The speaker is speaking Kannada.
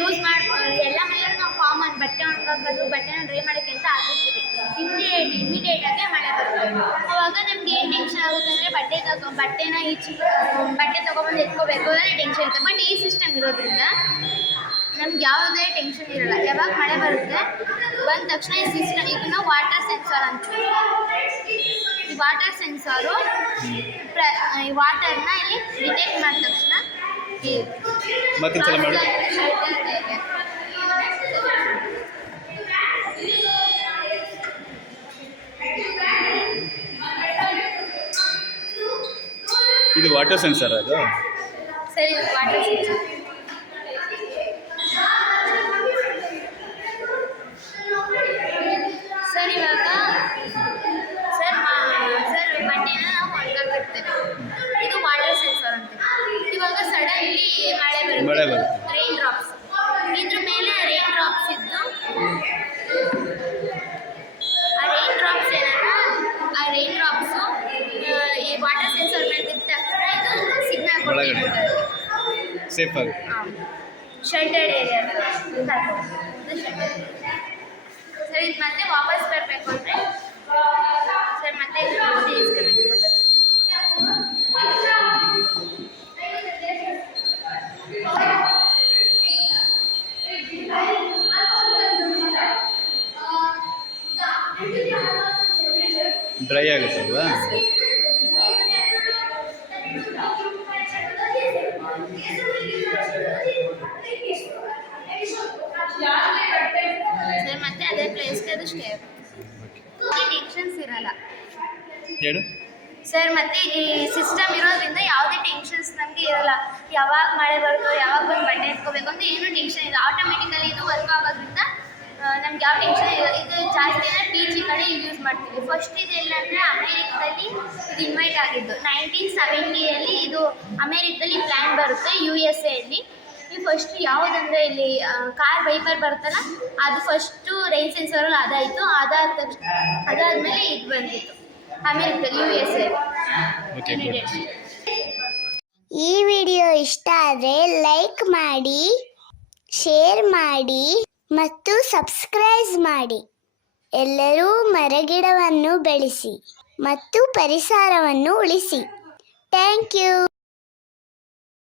ಯೂಸ್ ಮಾಡಿ ಎಲ್ಲ ಮೇಲೆ ನಾವು ಕಾಮನ್ ಬಟ್ಟೆ ಒಣಗಾಕೋದು ಬಟ್ಟೆನ ಡ್ರೈ ಮಾಡೋಕ್ಕೆ ಅಂತ ಹಾಕಿರ್ತೀವಿ. ಇಮಿಡಿಯೇಟಾಗಿ ಮಳೆ ಬರುತ್ತೆ. ಅವಾಗ ನಮ್ಗೆ ಏನು ಟೆನ್ಷನ್ ಆಗುತ್ತೆ ಅಂದರೆ ಬಟ್ಟೆನ ಬಟ್ಟೆ ತೊಗೊಬಂದು ಎತ್ಕೋಬೇಕು ಅಂದರೆ ಟೆನ್ಷನ್ ಇರುತ್ತೆ. ಬಟ್ ಈ ಸಿಸ್ಟಮ್ ಇರೋದ್ರಿಂದ ನಮ್ಗೆ ಯಾವುದೇ ಟೆನ್ಷನ್ ಇರಲ್ಲ. ಯಾವಾಗ ಮಳೆ ಬರುತ್ತೆ ಬಂದ ತಕ್ಷಣ ಈ ಸಿಸ್ಟಮ್ ಇದನ್ನ ವಾಟರ್ ಸೆನ್ಸಾರ್ ಅಂತೀವಿ. ಈ ವಾಟರ್ ಸೆನ್ಸಾರು ಈ ವಾಟರ್ನ ಇಲ್ಲಿ ಡಿಟೆಕ್ಟ್ ಮಾಡಿದ ತಕ್ಷಣ ಇದು ವಾಟರ್ ಸೆನ್ಸರ್ ಅದು ಸರಿ. ವಾಟರ್ ಸೆನ್ಸಾರ್ ಸರ್ ಇವಾಗ ಸರ್ ಬಟ್ಟೆನ ನಾವು ಒಣಗಾಕಿರ್ತೇವೆ. ಇದು ವಾಟರ್ ಸೆನ್ಸರ್ ಅಂತ. ಇವಾಗ ಸಡನ್ಲಿ ಮಳೆ ಬರುತ್ತೆ, ರೈನ್ ಡ್ರಾಪ್ಸ್. ಇದ್ರ ಮೇಲೆ ರೈನ್ ಡ್ರಾಪ್ಸ್ ಇದ್ದು ಆ ರೈನ್ ಡ್ರಾಪ್ಸ್ ಆ ರೈನ್ ಡ್ರಾಪ್ಸು ಈ ವಾಟರ್ ಸೆನ್ಸರ್ ಮೇಲೆ ಬಿದ್ದ ತಕ್ಷಣ ಇದು ಸಿಗ್ನಲ್ ಕೊಟ್ಟಿರುತ್ತೆ. ಸೇಫ್ ಆಗುತ್ತೆ. ಶೆಲ್ಟರ್ಡ್ ಏರಿಯಾ ಸರ್. ಇದು ಮತ್ತೆ ವಾಪಸ್ ಬರಬೇಕು ಅಂದರೆ ಸರ್ ಮತ್ತೆ ಡಿಸ್ಕನೆಕ್ಟ್ ಮಾಡಬೇಕು. ಡ್ರೈ ಆಗುತ್ತಲ್ವಾ? ಸರ್ ಮತ್ತೆ ಅದೇ ಪ್ಲೇಸ್ಗೆ ಅದು ಸ್ಟೇ ಟೆನ್ಷನ್ಸ್ ಇರಲ್ಲ ಹೇಳು ಸರ್. ಮತ್ತೆ ಈ ಸಿಸ್ಟಮ್ ಇರೋದ್ರಿಂದ ಯಾವುದೇ ಟೆನ್ಷನ್ಸ್ ನಮಗೆ ಇರಲ್ಲ. ಯಾವಾಗ ಮಳೆ ಬರುತ್ತೋ ಯಾವಾಗ ಬಂದು ಬಟ್ಟೆ ಎತ್ಕೋಬೇಕು ಅಂತ ಏನೂ ಟೆನ್ಷನ್ ಇಲ್ಲ. ಆಟೋಮೆಟಿಕಲಿ ಇದು ವರ್ಕ್ ಆಗೋದ್ರಿಂದ ನಮ್ಗೆ ಯಾವ ಟೆನ್ಷನ್ ಇಲ್ಲ. ಇದು ಜಾಸ್ತಿ ಅಂದರೆ PG ಕಡೆ ಯೂಸ್ ಮಾಡ್ತೀವಿ. ಫಸ್ಟ್ ಇದು ಎಲ್ಲಂದರೆ ಅಮೇರಿಕದಲ್ಲಿ ಇದು ಇನ್ವೈಟ್ ಆಗಿದ್ದು 1970ಯಲ್ಲಿ. ಇದು ಅಮೇರಿಕದಲ್ಲಿ ಪ್ಲ್ಯಾನ್ ಬರುತ್ತೆ USA-ಯಲ್ಲಿ. ಈ ಫಸ್ಟ್ ಯಾವುದಂದರೆ ಇಲ್ಲಿ ಕಾರ್ ವೈಪರ್ ಬರುತ್ತಲ್ಲ ಅದು ಫಸ್ಟು ರೈನ್ ಸೆನ್ಸರಲ್ಲಿ ಅದಾಯಿತು. ಅದಾದಮೇಲೆ ಇದು ಬಂದಿತ್ತು ಅಮೇರಿಕದಲ್ಲಿ USA. ಈ ವಿಡಿಯೋ ಇಷ್ಟ ಆದರೆ ಲೈಕ್ ಮಾಡಿ, ಶೇರ್ ಮಾಡಿ ಮತ್ತು ಸಬ್ಸ್ಕ್ರೈಬ್ ಮಾಡಿ. ಎಲ್ಲರೂ ಮರಗಿಡವನ್ನು ಬೆಳೆಸಿ ಮತ್ತು ಪರಿಸರವನ್ನು ಉಳಿಸಿ. Thank you.